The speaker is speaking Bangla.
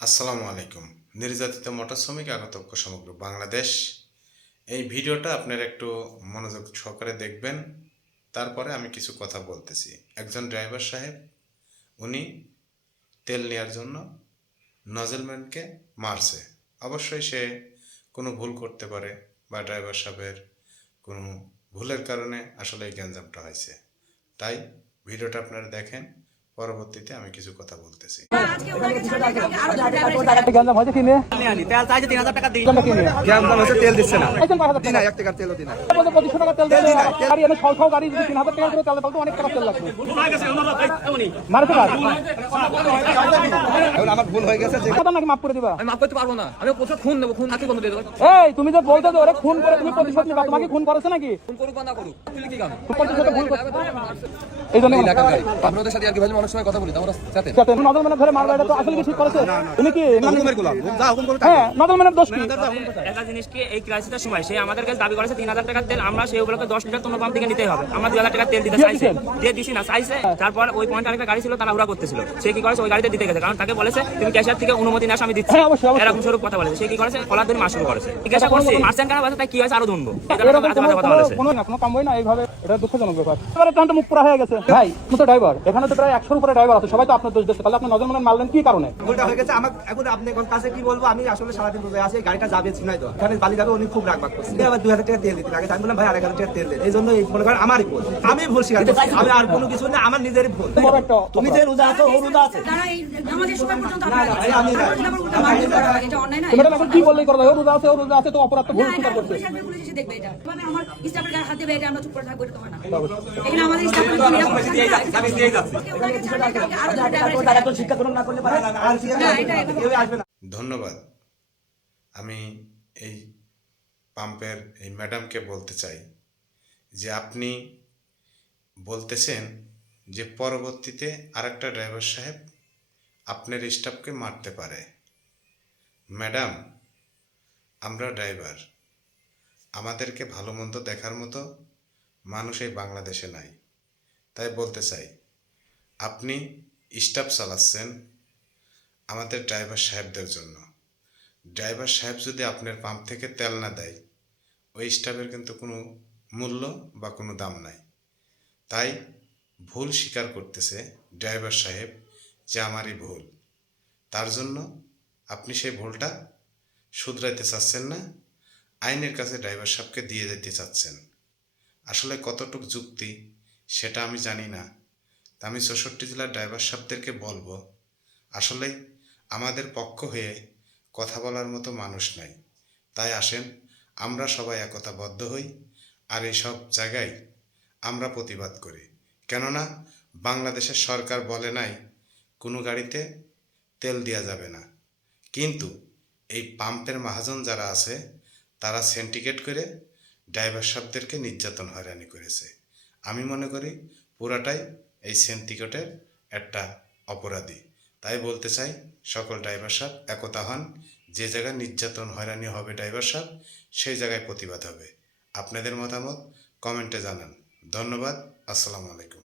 আসসালামু আলাইকুম। নির্যাতিত মোটর শ্রমিক আগতক্য সমগ্র বাংলাদেশ। এই ভিডিওটা আপনারা একটু মনোযোগ সহকারে দেখবেন। তারপরে আমি কিছু কথা বলতেছি। একজন ড্রাইভার সাহেব উনি তেল নেওয়ার জন্য নজলম্যানকে মারছে। অবশ্যই সে কোনো ভুল করতে পারে বা ড্রাইভার সাহেবের কোনো ভুলের কারণে আসলে এই গ্যাঞ্জামটা হয়েছে। তাই ভিডিওটা আপনারা দেখেন, পরবর্তীতে আমি কিছু কথা বলতেছি। তেল দিচ্ছে না, 1 টাকার তেলও দিনা। 2500 টাকা তেল দেয় গাড়ি এনে 100 গাড়ি যদি 3000 টাকা করে তেল দেয় তাহলে অনেক টাকা তেল লাগবে। মারতে পার এখন আমার ভুল হয়ে গেছে যে কথা নাকি মাফ করে দিবা? আমি মাফ করতে পারবো না। আমি প্রচুর খুন নেব, খুন হাতে বন্ধ দিয়ে দেবো। এই তুমি যে বলতে যে ওরে খুন করে তুমি প্রতিশোধ নিবা, তোমাকে খুন করেছে নাকি? খুন করুক বা না করুক, তুই কি কাম? প্রতিশোধে ভুল করছে। এই জন্য এলাকার গাড়ি আপনাদের সাথে আর কি ভাই অনেক সময় কথা বলি, আমরা সাথে সাথে নজল মানে ধরে মারবা, এটা তো আসলে কি ঠিক করেছে? তুমি কি হুকুমের গোলাম, যা হুকুম করো। হ্যাঁ, নজল মানে দোষ কি? একটা জিনিস কি, এই ক্রাইসিসের সময় সে আমাদের কাছে দাবি করেছে 3000 টাকার তেল, আমরা সেই উপলক্ষে 10 লিটার তোমরা পাম্প থেকে নিতেই হবে। আমরা 2000 টাকার তেল দিতে চাইছি, দিয়ে দিছি না চাইছে। তারপর ওই পয়েন্ট আরেকটা গাড়ি ছিল, তারা হুড়া করতেছিল। সে কি করেছে, ওই গাড়িতে দিতে গেছে, কারণ তাকে বলেছে তুমি ক্যাশিয়ার থেকে অনুমতি না আমি দিচ্ছি, এরকম স্বরূপ কথা বলেছে। সে কি করেছে, কলার ধরে মার শুরু করেছে। জিজ্ঞাসা করছি মারছেন কেন, বলছে তাই কি হয়েছে আরো ধুনবো। কোনো কাম হয় না এইভাবে, এটা দুঃখজনক ব্যাপার। এবারে তো মুখ পুরা হয়ে গেছে ভাই। তো ড্রাইভার এখানে তো প্রায় 100 উপরে ড্রাইভার আছে, সবাই তো আপনার দোষ দিচ্ছে। তাহলে আপনি নজল মানে মারলেন কি কারণে? ভুলটা হয়ে গেছে আমার। এখন আপনি কাছে কি বলবো, আমি আসলে সারাদিন রোজে আছি, গাড়িটা যাবে ছিনাই দেওয়া, এখানে বালি যাবে, উনি খুব রাগবাগ করছে। আবার 2000 টাকা তেল দিতে লাগে, আমি বললাম ভাই 1000 টাকা তেল দেন। এই জন্য এই মনে করেন আমারই ভুল, আমি ভুল স্বীকার করছি। আমি আর কোনো কিছু না, আমার নিজেরই ভুল। তুমি যে রোজা আছো, ও রোজা আছে, তুমি এখন কি বললেই করবে? ও রোজা আছে, ও রোজা আছে, তো অপরাধ তো ভুল স্বীকার করছে। ধন্যবাদ। আমি এই পাম্পের এই ম্যাডামকে বলতে চাই যে আপনি বলতেছেন যে পরবর্তীতে আরেকটা ড্রাইভার সাহেব আপনার স্টাফকে মারতে পারে। ম্যাডাম, আমরা ড্রাইভার, আমাদেরকে ভালো মন্দ দেখার মতো মানুষ এই বাংলাদেশে নাই। তাই বলতে চাই, আপনি স্টাফ চালাচ্ছেন আমাদের ড্রাইভার সাহেবদের জন্য। ড্রাইভার সাহেব যদি আপনার পাম্প থেকে তেল না দেয়, ওই স্টাফের কিন্তু কোনো মূল্য বা কোনো দাম নাই। তাই ভুল স্বীকার করতেছে ড্রাইভার সাহেব যে আমারই ভুল। তার জন্য আপনি সেই ভুলটা শুধরাইতে চাচ্ছেন না, আইনের কাছে ড্রাইভার সাহেবকে দিয়ে দিতে চাচ্ছেন। আসলে কতটুক যুক্তি সেটা আমি জানি না। তা আমি 64 জেলার ড্রাইভার সাহেবদেরকে বলবো, আসলে আমাদের পক্ষ হয়ে কথা বলার মতো মানুষ নাই। তাই আসেন আমরা সবাই একতাবদ্ধ হই, আর এইসব জায়গায় আমরা প্রতিবাদ করি। কেননা বাংলাদেশের সরকার বলে নাই কোনো গাড়িতে তেল দেওয়া যাবে না, কিন্তু এই পাম্পের মহাজন যারা আছে তারা সিন্ডিকেট করে ড্রাইভার সাহেবদেরকে নির্যাতন হয়রানি করেছে। আমি মনে করি পুরাটাই এই সিন্ডিকেটের একটা অপরাধী। তাই বলতে চাই সকল ড্রাইভার সাহেব একতা হন। যে জায়গায় নির্যাতন হয়রানি হবে ড্রাইভার সাহেব, সেই জায়গায় প্রতিবাদ হবে। আপনাদের মতামত কমেন্টে জানান। ধন্যবাদ। আসসালামু আলাইকুম।